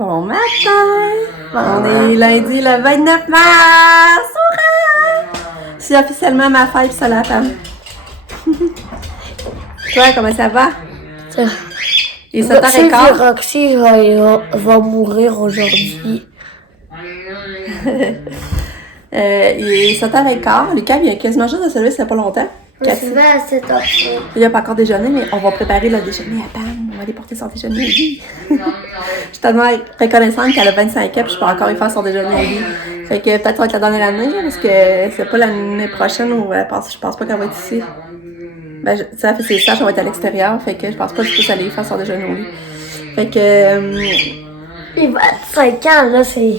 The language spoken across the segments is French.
Bon matin! On est lundi le 29 mars! Hurrah! C'est officiellement ma fête, ça l'attend. Toi, comment ça va? Il est 7h15. Roxy va mourir aujourd'hui. Il est 7h15. Lucas vient quasiment juste de se lever, ça fait pas longtemps. Je vais à 7h30. Il n'a pas encore déjeuné, mais on va préparer le déjeuner à Pam. On va aller porter son déjeuner à lui. Je suis tellement reconnaissante qu'elle a 25 ans et je peux encore y faire son déjeuner à lui. Fait que peut-être ça va être la dernière année, parce que c'est pas l'année prochaine où je pense pas qu'elle va être ici. Ben, ça fait ses stages, on va être à l'extérieur, fait que je pense pas que je puisse aller faire son déjeuner au lit. Fait que... il va être 5 ans, là, c'est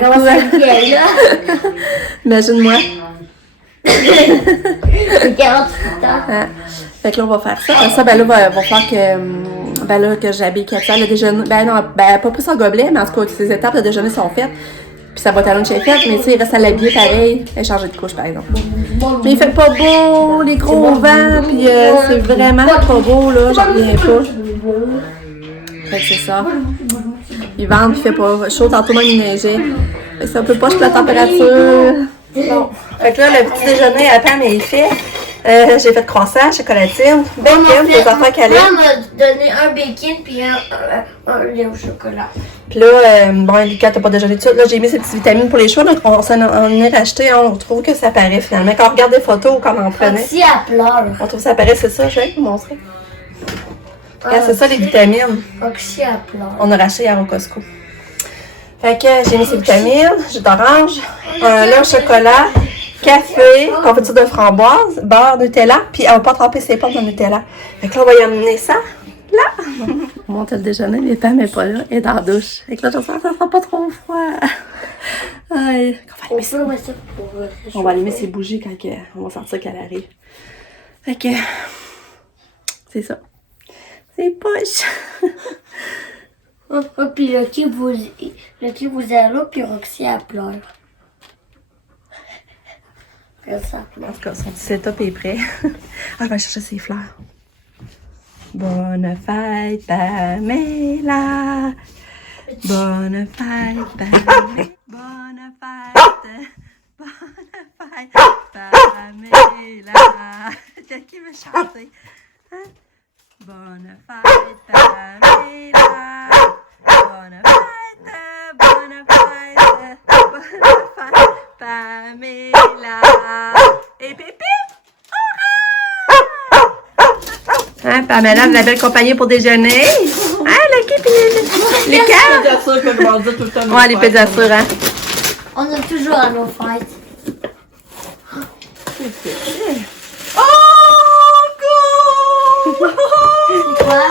beaucoup, vieille, là. Imagine-moi. J'ai 48 ans. Ah. Fait que là, on va faire ça. Après ça, ben là, va faire que... Ben là, que j'habille Katia. Le déjeuner... Ben non, ben, elle a pas pris son gobelet, mais en tout cas, ces étapes de déjeuner sont faites. Puis sa boîte à lunch est faite, mais tu sais, il reste à l'habiller pareil. Elle changer de couche, par exemple. Mais il fait pas beau, les gros vents, puis c'est vraiment pas beau, là. J'en reviens pas. Fait que c'est ça. Il vente, puis il fait pas chaud. Tantôt, même, il neigeait. Fait que c'est un peu poche pour la température. Bon. Fait que là, le petit déjeuner à Pam est fait. J'ai fait croissant, chocolatine, bacon, des affaires calées. Maman m'a donné un bacon puis un lait au chocolat. Puis là, bon, Lucas, t'as pas déjeuné tout de suite. Là, j'ai mis ces petites vitamines pour les cheveux. Donc, on est racheté. On trouve que ça paraît finalement. Quand on regarde des photos, quand on en prenait. Si elle pleure. On trouve que ça paraît, c'est ça, je vais vous montrer. Regarde, c'est ça les vitamines. Roxy elle pleure. On a racheté hier au Costco. Fait que j'ai mis ces vitamines, jus d'orange, un lait au chocolat, café, confiture de framboise, beurre, Nutella, puis on va pas tremper ses pommes dans Nutella. Fait que là, on va y amener ça, là. On monte le déjeuner, mais Pam n'est pas là, elle est dans la douche. Fait que là, j'espère que ça sera pas trop froid. Aïe. On va allumer ses bougies quand on va sentir qu'elle arrive. Fait que, c'est ça. C'est poche. Puis Lucky vous est là, puis Roxy elle pleure. En tout cas, son petit setup est prêt. Ah, je vais aller chercher ses fleurs. Bonne fête, Pamela. Bonne fête, Pamela. Bonne fête. Bonne fête, Pamela. C'est qui veut chanter? Hein? Bonne fête, Pamela. Bonne fête, bonne fête, bonne fête, Pamela. Et Pépé, hurrah! Hein, Pamela, de la belle compagnie pour déjeuner. Hein, Lucky pis les câbles. Ouais, les pédiatures, hein. On a toujours à nos fêtes. Oh, cool! C'est quoi?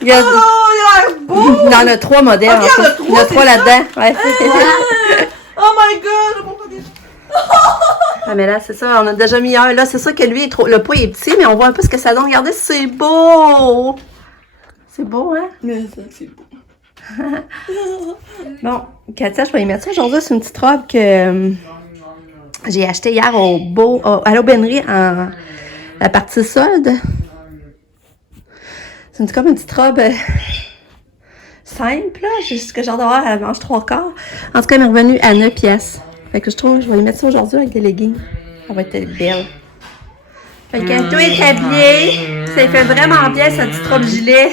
Il y a, Oh, il a l'air beau! il y en a 3 modèles. Ok, en il y en a fait. 3, Il y en a 3 là-dedans. Ouais. Oh my god, je comprends déjà. Ah, mais là, c'est ça, on a déjà mis un. Là, c'est ça que lui, le pot est petit, mais on voit un peu ce que ça donne. Regardez, c'est beau! C'est beau, hein? Mais ça, c'est beau. Bon, Katia, je vais y mettre ça aujourd'hui. C'est une petite robe que j'ai achetée hier à l'aubainerie en la partie solde. C'est comme une petite robe simple, là. C'est ce que j'ai hâte de voir, elle mange 3/4. En tout cas, elle est revenue à 9 pièces. Fait que je trouve que je vais y mettre ça aujourd'hui avec des leggings. Ça va être belle. Fait que tout est habillé. Ça fait vraiment bien, cette petite robe gilet.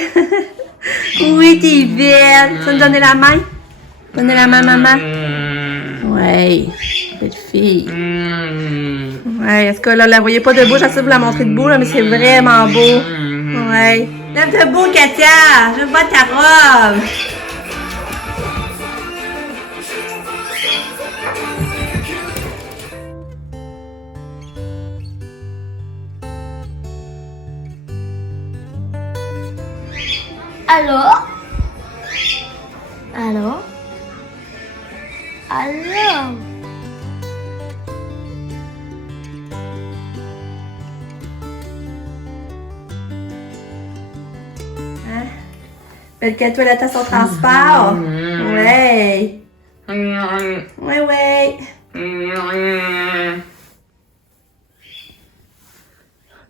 Oui, t'es belle. Tu vas me donner la main? Donner la main, maman? Ouais. Belle fille. Ouais, est-ce que là, la voyez pas debout? J'essaie de vous la montrer debout, là, mais c'est vraiment beau. Ouais. Lève debout, Katia. Je vois ta robe. Allô? Allô? Allô? Belle Katia, la tasse au transport. Ouais. Ouais, ouais.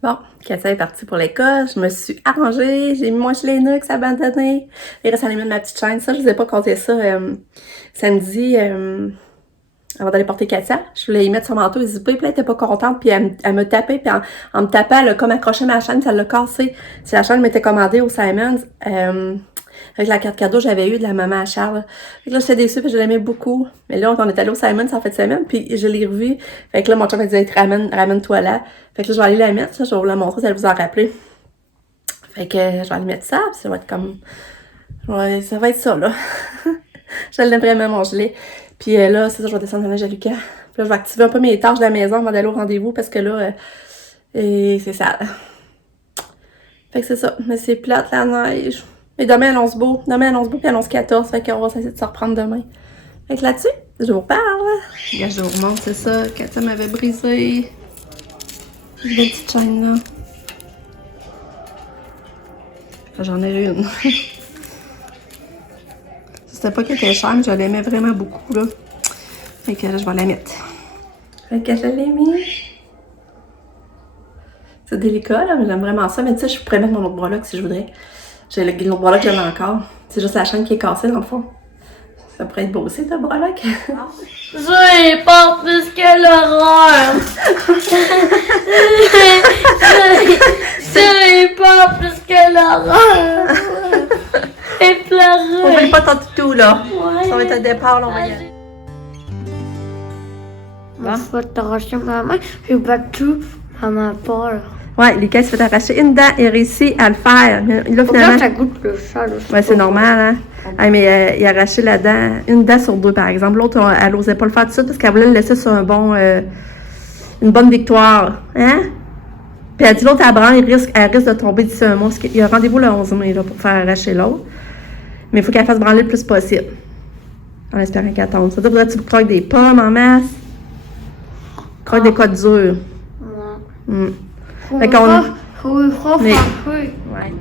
Bon, Katia est partie pour l'école, je me suis arrangée, j'ai mis mon gilet Nux abandonné. Il reste à aller mettre ma petite chaîne. Ça, je vous ai pas compté ça samedi, avant d'aller porter Katia. Je voulais y mettre son manteau zippé, puis elle était pas contente, puis elle me tapait, puis en me tapant, elle a comme accroché ma chaîne, ça l'a cassé. Si la chaîne m'était commandée au Simons, avec la carte cadeau, j'avais eu de la maman à Charles. Fait que là, j'étais déçue, puis je l'aimais beaucoup. Mais là, on est allé au Simons en fin de semaine, puis je l'ai revue. Fait que là, mon chum m'a dit, ramène-toi là. Fait que là, je vais aller la mettre, ça, je vais vous la montrer, ça va vous en rappeler. Fait que je vais aller mettre ça, puis ça va être comme... Ouais, ça va être ça, là. Je l'aime vraiment, mon gilet. Puis là, c'est ça, je vais descendre dans la neige à Lucas. Puis là, je vais activer un peu mes tâches de la maison avant d'aller au rendez-vous, parce que là, c'est ça. Fait que c'est ça. Mais c'est plate, la neige. Mais demain, elle annonce beau. Demain, elle annonce beau, puis elle annonce 14. Fait qu'on va essayer de se reprendre demain. Fait que là-dessus, je vous parle. Regarde, je vous remonte, c'est ça. Katia m'avait brisé. Une belle petite chaîne, là. J'en ai une. C'était pas qu'elle était chère, mais je l'aimais vraiment beaucoup, là. Fait que là, je vais la mettre. Fait que je l'ai mis. C'est délicat, là, mais j'aime vraiment ça. Mais tu sais, je pourrais mettre mon autre bras là si je voudrais. J'ai l'autre bras là que j'aime encore. C'est juste la chaîne qui est cassée, dans le fond. Ça pourrait être beau aussi, ce bras là. J'ai peur plus que l'horreur. J'ai peur plus que l'horreur. Et pleurer. On va pas ton toutou, là. Ouais. Ça va être un départ, là, on va y aller. Bon. Je vais t'arracher ma main. J'ai battu ma peur. Ouais, Lucas s'est fait arracher une dent et réussi à le faire. Mais là, Pourquoi finalement. ça goûte le chat, là? Ouais, c'est normal, hein. Ah, mais il a arraché la dent, une dent sur deux, par exemple. L'autre, elle n'osait pas le faire tout de suite parce qu'elle voulait le laisser sur une bonne victoire. Hein? Puis elle dit l'autre, elle risque de tomber d'ici un mois. Parce qu'il y a un rendez-vous le 11 mai là, pour faire arracher l'autre. Mais il faut qu'elle fasse branler le plus possible. En espérant qu'elle tombe. Ça veut dire que tu croques des pommes en masse. Croques des côtes dures. Ouais. Fait qu'on... Mais... Ouais.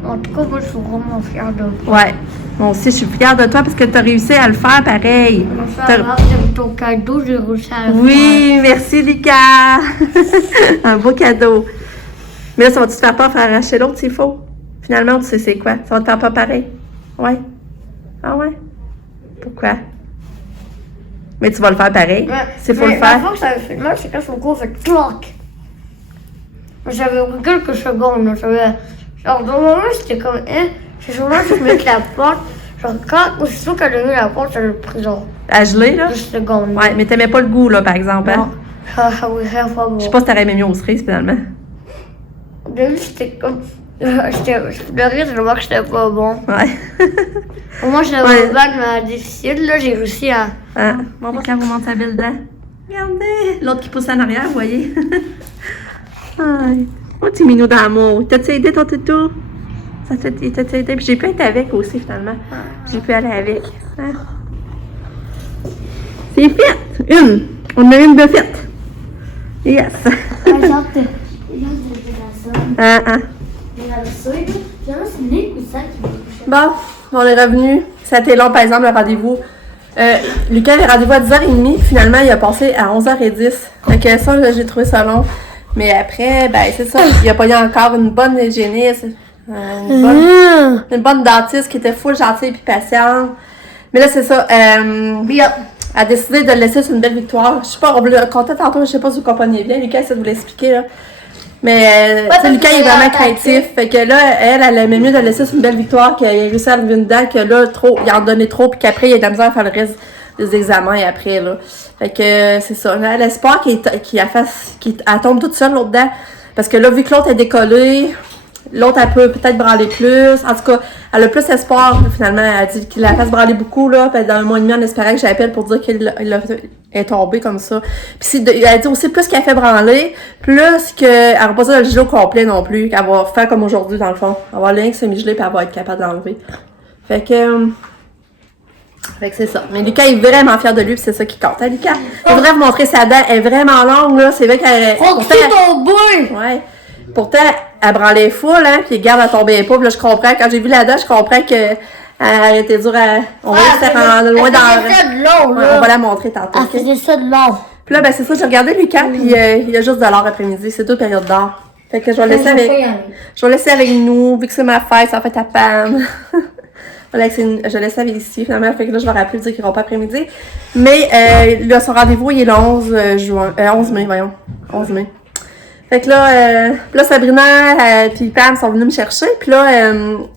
En tout cas, moi, je suis vraiment fière de toi. Ouais. Moi aussi, je suis fière de toi parce que tu as réussi à le faire pareil. Avec ton cadeau, j'ai réussi à le faire. Oui, merci, Lucas. Un beau cadeau. Mais là, ça va-tu te faire peur faire arracher l'autre s'il faut? Finalement, tu sais c'est quoi? Ça va te faire pas pareil? Ouais. Ah ouais? Pourquoi? Mais tu vas le faire pareil. Ouais. S'il faut le faire. La fois que ça avait fait mal, c'est quand son cours fait clac. J'avais quelques secondes, là. Genre, dans le moment, c'était comme, c'est sûrement que je mets la porte. Genre, quand, aussitôt qu'elle a eu la porte, elle a pris genre. À geler, là? 2 secondes. Ouais, mais t'aimais pas le goût, là, par exemple, hein? Ah oui, c'est pas bon. Je sais pas si t'aurais aimé mieux aux cerises, finalement. Au début, c'était comme. Je pleurais tellement que c'était pas bon. Ouais. Au moins, j'avais un bac, mais difficile, là, j'ai réussi à. Ah, bon, quand vous montez sa belle dent. Regardez! L'autre qui pousse en arrière, vous voyez? Aïe. Oh, petit minou d'amour. T'as-tu aidé ton toutou? Il t'a aidé? Puis j'ai pu être avec aussi, finalement. J'ai pu aller avec. Hein? C'est fait! Une! On a eu une buffette! Yes! Ah, ah. Bon, on est revenu. Ça a été long, par exemple, le rendez-vous. Lucas avait rendez-vous à 10h30, puis finalement, il a passé à 11h10. Fait que ça, là, j'ai trouvé ça long. Mais après, ben, c'est ça. Il a pas eu encore une bonne hygiéniste, une bonne dentiste qui était full gentille et patiente. Mais là, c'est ça. Elle a décidé de le laisser sur une belle victoire. Je sais pas, on vous le racontait tantôt, je sais pas si vous comprenez bien. Lucas essaie de vous l'expliquer, là. Mais, tu sais, Lucas, il est vraiment craintif. Fait que là, elle aimait mieux de le laisser sur une belle victoire qu'il ait réussi à lever une dent, que là, il en donnait trop, puis qu'après, il a de la misère à faire le reste des examens et après, là. Fait que c'est ça. Elle espère qu'elle tombe toute seule, l'autre dent. Parce que là, vu que l'autre est décollée, l'autre, elle peut peut-être branler plus. En tout cas, elle a plus espoir, finalement. Elle dit qu'il la fasse branler beaucoup, là. Puis dans un mois et demi, on espérait que j'appelle pour dire qu'elle est tombée comme ça. Puis elle dit aussi, plus qu'elle fait branler, plus qu'elle va pas ça le gelé au complet non plus. Qu'elle va faire comme aujourd'hui, dans le fond. Elle va avoir le lien semi-gelé, puis elle va être capable de l'enlever. Fait que c'est ça. Mais Lucas est vraiment fier de lui, puis c'est ça qui compte. Hein, Lucas? Je voudrais vous montrer sa dent. Elle est vraiment longue, là. C'est vrai qu'elle... Ouais. Pourtant, elle branlait full, hein, puis regarde, elle tombait pas. Puis là, je comprends. Quand j'ai vu la dent, je comprends que elle était dure à... On va laisser loin dans... on va la montrer tantôt. Elle faisait ça de long. Puis là, ben c'est ça, j'ai regardé Lucas, puis il y a juste de l'or après-midi. C'est 2 périodes d'or. Fait que je vais laisser avec nous, vu que c'est ma fête, ça fait ta Pam. Je vais laisser avec ici, finalement. Fait que là, je vais rappeler dire qu'ils n'iront pas après-midi. Mais là, son rendez-vous, il est le 11 mai, voyons. 11 mai. Fait que là, Sabrina puis Pam sont venus me chercher. Puis là,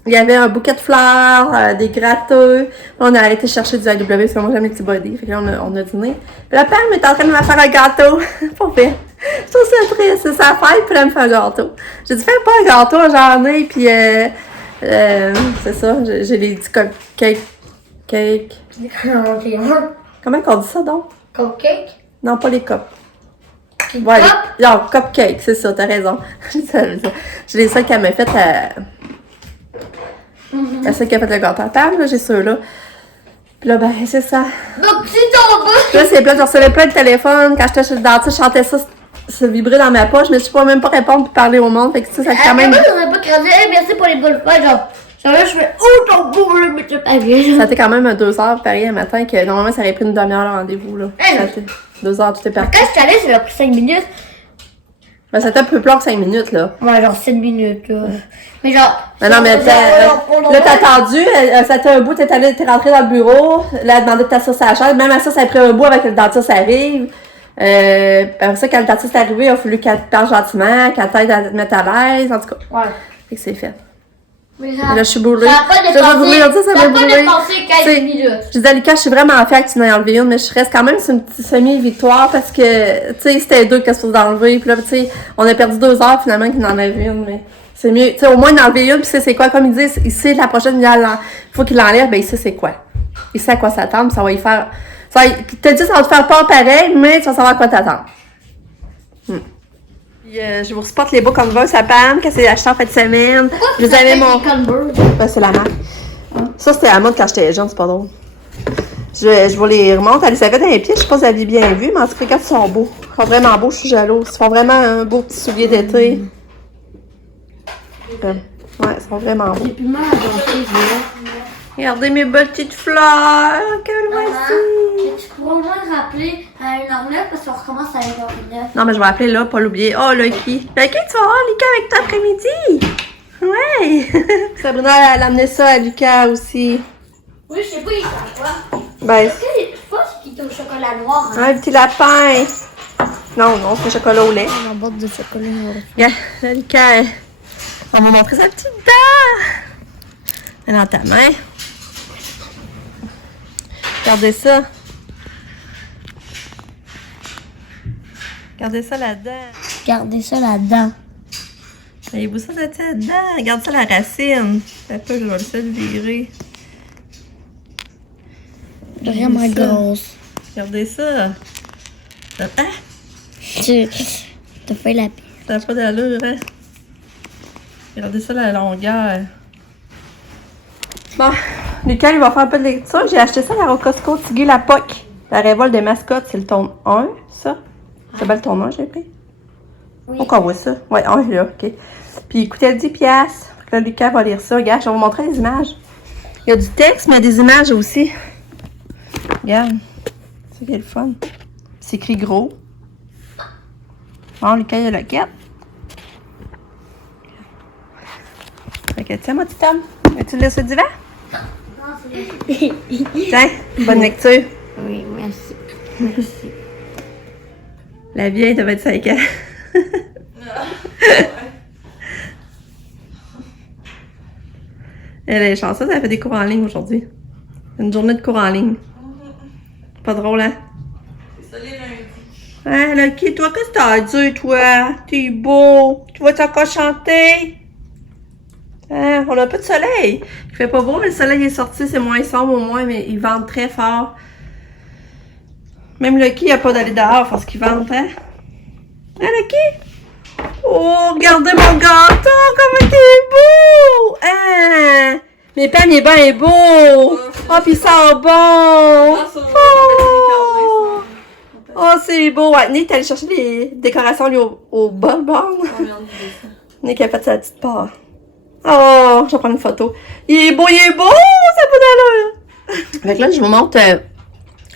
il y avait un bouquet de fleurs, des gâteaux. Là, on a arrêté de chercher du AW parce que moi, j'aime les petits body. Fait que là, on a dîné. Puis là, Pam est en train de me faire un gâteau. Pour faire. Je trouve ça triste. C'est sa fête, puis là, elle me fait un gâteau. J'ai dit, fais pas un gâteau, j'en ai. Puis c'est ça, j'ai les petits cupcakes. Comment on dit ça donc? Cupcake? Non, pas les cups. Ouais, non, cupcake, c'est ça, t'as raison. J'ai les seuls qu'elle m'a fait la seule qui a fait le gâteau à table, là, j'ai ceux-là. Puis là, ben, c'est ça. Donc, si t'en veux! Puis là, c'est plein, je recevais plein de téléphones. Quand j'étais chez le dentiste, je chantais ça vibrait dans ma poche, mais je peux même pas répondre puis parler au monde. Fait que ça quand même. Moi, j'aurais pas craqué, merci pour les bonnes fêtes, genre là, je fais, oh, ton beau, là, mais tu pas vu. Ça a été quand même 2 heures, pareil, un matin, que normalement, ça aurait pris une demi-heure le rendez-vous, là. Hey, Ça a été 2 heures, tout est parti. Quand je suis allée, ça a pris 5 minutes. Ben, ça t'a un peu plus long que 5 minutes, là. Ouais, genre 7 minutes, là. Mais genre. Mais non, mais là, t'as attendu, ça t'a un bout, t'es rentré dans le bureau, là, elle demandé de t'asseoir sur la chaise. Même à ça a pris un bout avec que le dentiste arrive. Après ça, quand le dentiste est arrivé, il a fallu qu'elle te parle gentiment, qu'elle t'aide à te mettre à l'aise, en tout cas. Ouais. Fait que c'est fait. Mais là, je suis brûlée. Ça a pas dépassé 15 minutes. Je disais à Lucas, je suis vraiment fière que tu n'aies enlevé une, mais je reste quand même sur une petite semi-victoire parce que, tu sais, c'était 2 qu'elle se faisait enlever. Puis là, tu sais, on a perdu 2 heures finalement qu'il en avait une, mais c'est mieux. Tu sais, au moins d'enlever une, puis c'est quoi, comme ils disent, ici, la prochaine, il faut qu'il l'enlève, ben ici, c'est quoi? Il sait à quoi s'attendre, ça va y faire. T'as dit, ça va te faire pas pareil, mais tu vas savoir à quoi t'attendre. Je vous reporte les beaux Converse à Pam, qu'elle s'est acheté en fin de semaine. Je vous avais mon. Ben, c'est la marque. Ça, c'était à la mode quand j'étais jeune, c'est pas drôle. Je vous les remonte. Elle les avait dans les pieds, je sais pas si vous aviez bien vu, mais en tout cas, regarde, ils sont beaux. Ils sont vraiment beaux, je suis jalouse. Ils font vraiment un beau petit soulier d'été. Ouais, ils sont vraiment beaux. J'ai plus mal à danser, Regardez mes belles petites fleurs. Quelle voici. Tu pourras au moins rappeler à 1h09 parce qu'on recommence à 1h09. Non, mais je vais appeler là, pas l'oublier. Oh, Lucky. Lucky, tu vas voir Lucas avec toi après-midi. Ouais. Sabrina, elle a amené ça à Lucas aussi. Oui, je sais pas, il est à quoi. Ben, Je pense qu'il est au chocolat noir. un petit lapin. Non, c'est chocolat au lait. La boîte de chocolat noir. Regarde, là, Lucas, on va montrer sa petite dent. Elle est dans ta main. Regardez ça. Regardez ça là-dedans. Regardez ça là-dedans. Voyez-vous ça là-dedans? Regarde ça la racine. Un peu, je vais le virer. Vraiment grosse. Regardez ça. Ah! Tu t'as fait la pire. Ça n'a pas d'allure, hein? Regardez ça la longueur. Bon, Lucas, il va faire un peu de lecture. J'ai acheté ça à Costco, Tiggy la POC. La révolte des mascottes, c'est le tome 1, ça. C'est bien le tome 1, j'ai pris. Oui. On voit ça. Ouais, 1 là, ok. Puis il coûtait 10$. Là, Lucas va lire ça. Regarde, je vais vous montrer les images. Il y a du texte, mais des images aussi. Regarde. C'est quel fun. C'est écrit gros. Bon, Lucas, il a la quête. Fait que tiens, mon petit homme. Veux-tu lire ce divan? Tiens, bonne lecture. Oui, merci. Merci. La vieille de 25 ans. Elle est chanceuse, elle fait des cours en ligne aujourd'hui. Une journée de cours en ligne. Pas drôle, hein? C'est ça les lundis. Hein, Lucky, toi, qu'est-ce que t'as à dire, toi? T'es beau. Tu vas encore chanter? Hein, on a un peu de soleil. Il fait pas beau, mais le soleil est sorti, c'est moins sombre au moins, mais il vente très fort. Même Lucky, il a pas d'aller dehors parce qu'il vente, hein? Hein, Lucky? Oh, regardez mon gâteau, comment il est beau! Hein? Mais Pam, il est bien beau! Oh, puis il sent bon! Oh, oh c'est beau! Ouais, Nick, t'es allé chercher les décorations lui, au bol bon. Nick a fait sa petite part. Oh, je vais prendre une photo. Il est beau, ça peut d'allure! Fait que là, je vous montre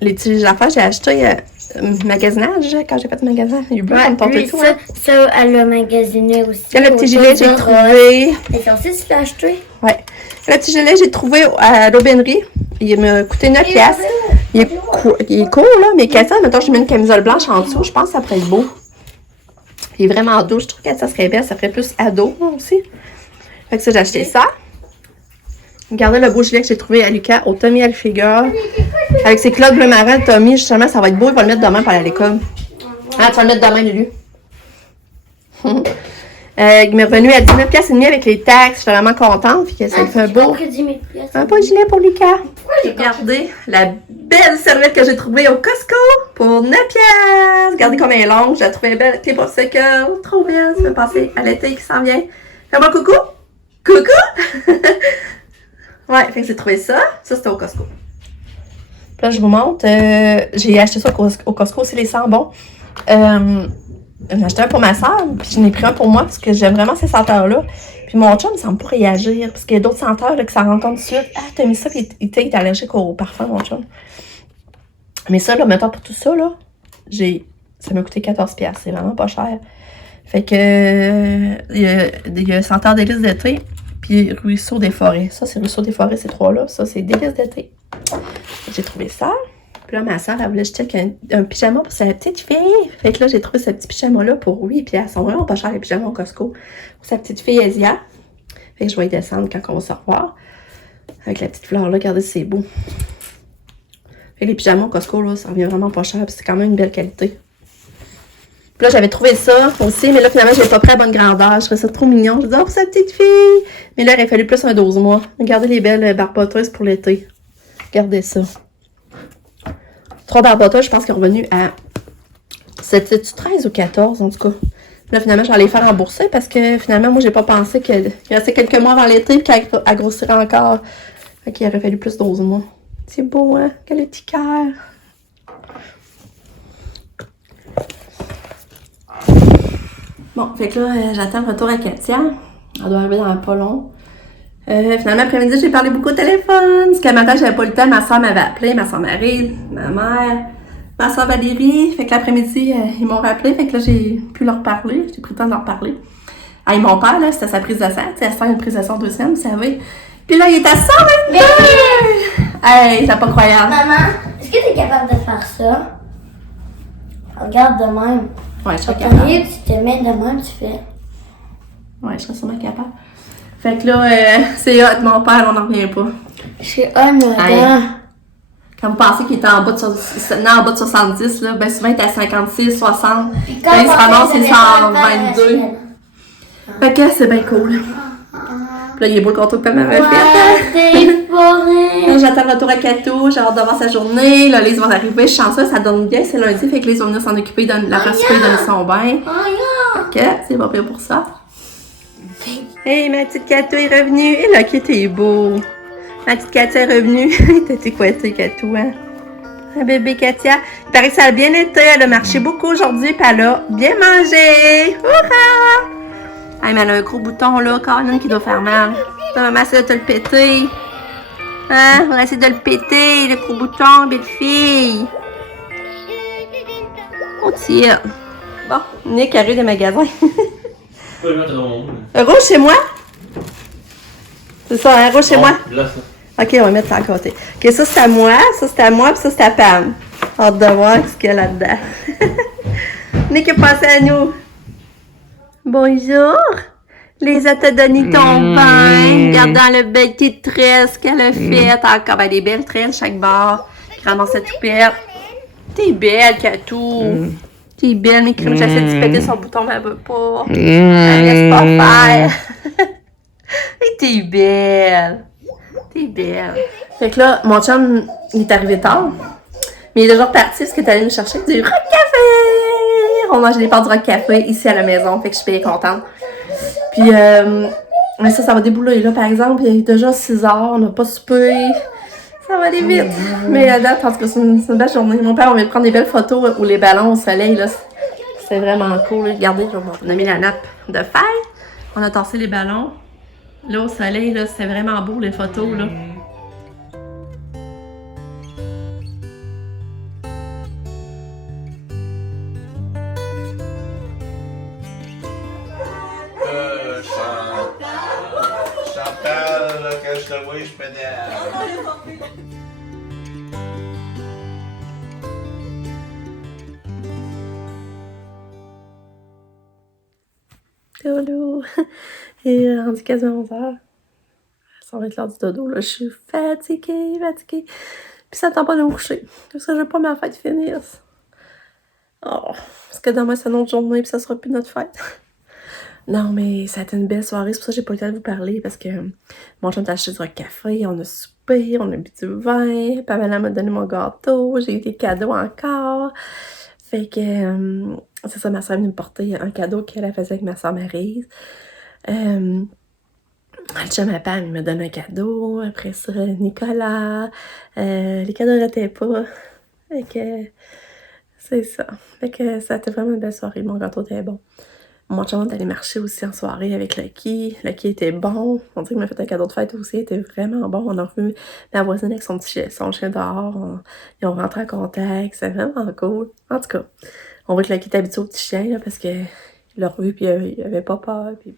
les petites affaires que j'ai achetées magasinage, quand j'ai fait le magasin. Il y a eu bleu comme ton lui, tout, ça, elle l'a magasiné aussi. Le petit gilet, j'ai trouvé. Et ça aussi, tu l'as acheté? Ouais. Le petit gilet, j'ai trouvé à l'aubainerie. Il m'a coûté 9 piastres. Il est court, là, mais Katia, mettons, je mets une camisole blanche en dessous, je pense que ça pourrait être beau. Il est vraiment doux. Je trouve que ça serait belle, ça ferait plus ado aussi. Fait que ça, j'ai acheté ça. Regardez le beau gilet que j'ai trouvé à Lucas au Tommy Hilfiger. Avec ses cloques bleu marin, Tommy, justement, ça va être beau. Il va le mettre demain pour aller à l'école. Ah, tu vas le mettre demain, Lulu. Il m'est revenu à 19 piastres et demi avec les taxes. Je suis vraiment contente. Puis que ça fait un beau gilet pour Lucas. Regardez la belle serviette que j'ai trouvée au Costco pour 9 piastres. Regardez comme elle est longue. Je la trouvais belle avec les popsicles. Trop belle. Ça fait penser à l'été qui s'en vient. Fais-moi coucou. Coucou. Ouais, fait que j'ai trouvé ça. Ça, c'était au Costco. Puis là, je vous montre. J'ai acheté ça au Costco. C'est les sambons. J'en ai acheté un pour ma soeur, puis j'en ai pris un pour moi parce que j'aime vraiment ces senteurs-là. Puis mon chum, il semble pas réagir parce qu'il y a d'autres senteurs là, que ça rencontre tout de suite. Ah, t'as mis ça, puis il est allergique au parfum, mon chum. Mais ça, là, mettons pour tout ça, là, ça m'a coûté 14$. C'est vraiment pas cher. Fait que, il y a senteur délices d'été, puis ruisseau des forêts. Ça, c'est ruisseau des forêts, ces trois-là. Ça, c'est délices d'été. J'ai trouvé ça. Puis là, ma soeur, elle voulait jeter un pyjama pour sa petite fille. Fait que là, j'ai trouvé ce petit pyjama-là pour 8$. Ils sont vraiment pas chers, les pyjamas au Costco. Pour sa petite fille, Asia. Fait que je vais y descendre quand on va se revoir. Avec la petite fleur-là, regardez, c'est beau. Fait que les pyjamas au Costco, là, ça revient vraiment pas cher. Puis c'est quand même une belle qualité. Puis là, j'avais trouvé ça aussi. Mais là, finalement, j'ai pas pris la bonne grandeur. Je trouvais ça trop mignon. Je dis, oh, pour sa petite fille. Mais là, il aurait fallu plus un 12 mois. Regardez les belles barboteuses pour l'été. Regardez ça. 3 barboteuses, je pense qu'ils sont revenus à... C'était 13 ou 14, en tout cas. Là, finalement, je vais les faire rembourser parce que, finalement, moi, j'ai pas pensé qu'il restait quelques mois avant l'été et qu'elle grossirait encore. Fait qu'il aurait fallu plus 12 mois. C'est beau, hein? Quel petit cœur! Bon, fait que là, j'attends le retour à Katia. Elle doit arriver dans un pas long. Finalement, après-midi, j'ai parlé beaucoup au téléphone. Parce qu'à matin, j'avais pas le temps. Ma soeur m'avait appelé, ma soeur Marie, ma mère, ma soeur Valérie. Fait que l'après-midi, ils m'ont rappelé. Fait que là, j'ai pu leur parler. J'ai pris le temps de leur parler. Ah, et mon père, là, c'était sa prise de sang. Tu sais, elle se fait une prise de sang 2 semaines, vous savez. Puis là, il est à 122! Hey, c'est pas croyable. Maman, est-ce que t'es capable de faire ça? Regarde de même. Ouais, je serais capable. Tu te mets de même, tu fais. Ouais, je serais sûrement capable. Fait que là, c'est hot, mon père, on n'en revient pas. C'est hot, Quand vous pensez qu'il était en bas de 70, là, ben souvent il est à 56, 60. Quand il se ramasse, il est en 22. Fait que c'est bien cool. Puis là, il est beau le contour que m'avait fait. J'attends le retour à Kato, j'ai hâte de voir sa journée. Là, Lise va arriver, je suis chanceuse, ça donne bien, c'est lundi. Fait que Lise va venir s'en occuper, la participer, donner son bain. Fait que c'est pas pire pour ça. Hey, ma petite Kato est revenue. Et là, qui était beau. Ma petite Katia est revenue. T'es quoi, Kato, hein? La bébé Katia. Il paraît que ça a bien été. Elle a marché beaucoup aujourd'hui, puis elle a bien mangé. Hurrah! Hey, mais elle a un gros bouton, là. Caroline qui doit faire mal. Ta maman essaie de te le péter. Hein? On essaie de le péter, le gros bouton, belle fille. Oh, tiens. Bon, Nick arrive des magasins. Un rouge chez moi? C'est ça, un rouge chez moi? Là, ça. Ok, on va mettre ça à côté. Ok, ça c'est à moi, puis ça c'est à Pam. Hâte de voir ce qu'il y a là-dedans. Nick est passé à nous. Bonjour. Lisa t'a donné ton pain. Regardant le bel petit tresse qu'elle a fait. Encore ben, des belles tresses chaque barre. Qui ramasse cette toupette. T'es belle, Katou. T'es belle, mais crème, j'essaie de péter son bouton, mais elle veut pas. Elle laisse pas faire. Et t'es belle. T'es belle. Fait que là, mon chum, il est arrivé tard. Mais il est déjà reparti parce qu'il est allé nous chercher du rock café. On mange des pâtes du rock café ici à la maison. Fait que je suis bien contente. Puis, ça va débouler. Là, par exemple, il est déjà 6h. On n'a pas soupé. Ça va aller vite. Mais à date, en tout cas, c'est une belle journée. Mon père, on va prendre des belles photos où les ballons au soleil, là. C'est vraiment cool. Regardez, on a mis la nappe de fer. On a tassé les ballons. Là, au soleil, là, c'est vraiment beau, les photos, là. je te vois, je fais des. Oh non, il est tombé. Dodo! Il est rendu quasiment 11h. Ça va être l'heure du dodo, là. Je suis fatiguée. Puis ça tente pas de me coucher. Parce que je veux pas ma fête finisse. Oh, parce que demain, c'est notre journée, puis ça sera plus notre fête. Non, mais ça a été une belle soirée. C'est pour ça que j'ai pas eu le temps de vous parler. Parce que mon chum t'a acheté du café, on a soupé, on a bu du vin. Pamela m'a donné mon gâteau. J'ai eu des cadeaux encore. Fait que, c'est ça, ma soeur est venue me porter un cadeau qu'elle a fait avec ma soeur Maryse. Le chum à Pam, il m'a donné un cadeau. Après ça, Nicolas. Les cadeaux n'arrêtaient pas. Fait que, c'est ça. Fait que ça a été vraiment une belle soirée. Mon gâteau était bon. Mon chum est allé marcher aussi en soirée avec Lucky. Lucky était bon. On dirait qu'il m'a fait un cadeau de fête aussi. Il était vraiment bon. On a revu ma voisine avec son chien dehors. Ils ont rentré en contact. C'est vraiment cool. En tout cas, on voit que Lucky est habitué au petit chien là, parce qu'il l'a revu puis il avait pas peur. Puis...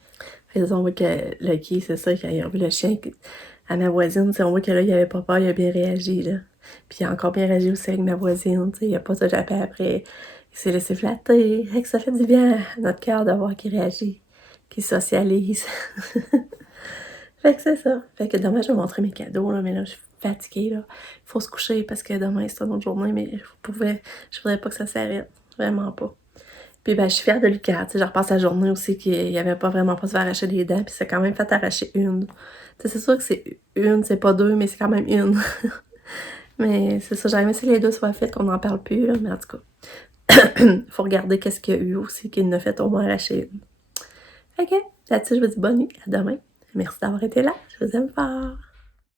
on voit que Lucky, c'est ça, quand il a revu le chien à ma voisine, on voit que là, il avait pas peur, il a bien réagi. Là. Puis il a encore bien réagi aussi avec ma voisine. Il a pas tout jappé après. Il s'est laissé flatter. Fait que ça fait du bien à notre cœur de voir qu'il réagit, qu'il socialise. Fait que c'est ça. Fait que demain, je vais montrer mes cadeaux, là, mais là, je suis fatiguée, là. Il faut se coucher parce que demain, c'est une autre journée, mais je voudrais pas que ça s'arrête. Vraiment pas. Puis ben, je suis fière de Lucas. Tu sais, je repasse la journée aussi qu'il avait pas vraiment pas se faire arracher les dents, puis c'est quand même fait arracher une. Tu sais, c'est sûr que c'est une, c'est pas deux, mais c'est quand même une. Mais c'est ça, j'aurais aimé si les deux soient faites, qu'on n'en parle plus, là, mais en tout cas. Faut regarder qu'est-ce qu'il y a eu aussi qu'il n'a fait au moins arracher une. Fait que, là-dessus, je vous dis bonne nuit, à demain. Merci d'avoir été là, je vous aime fort.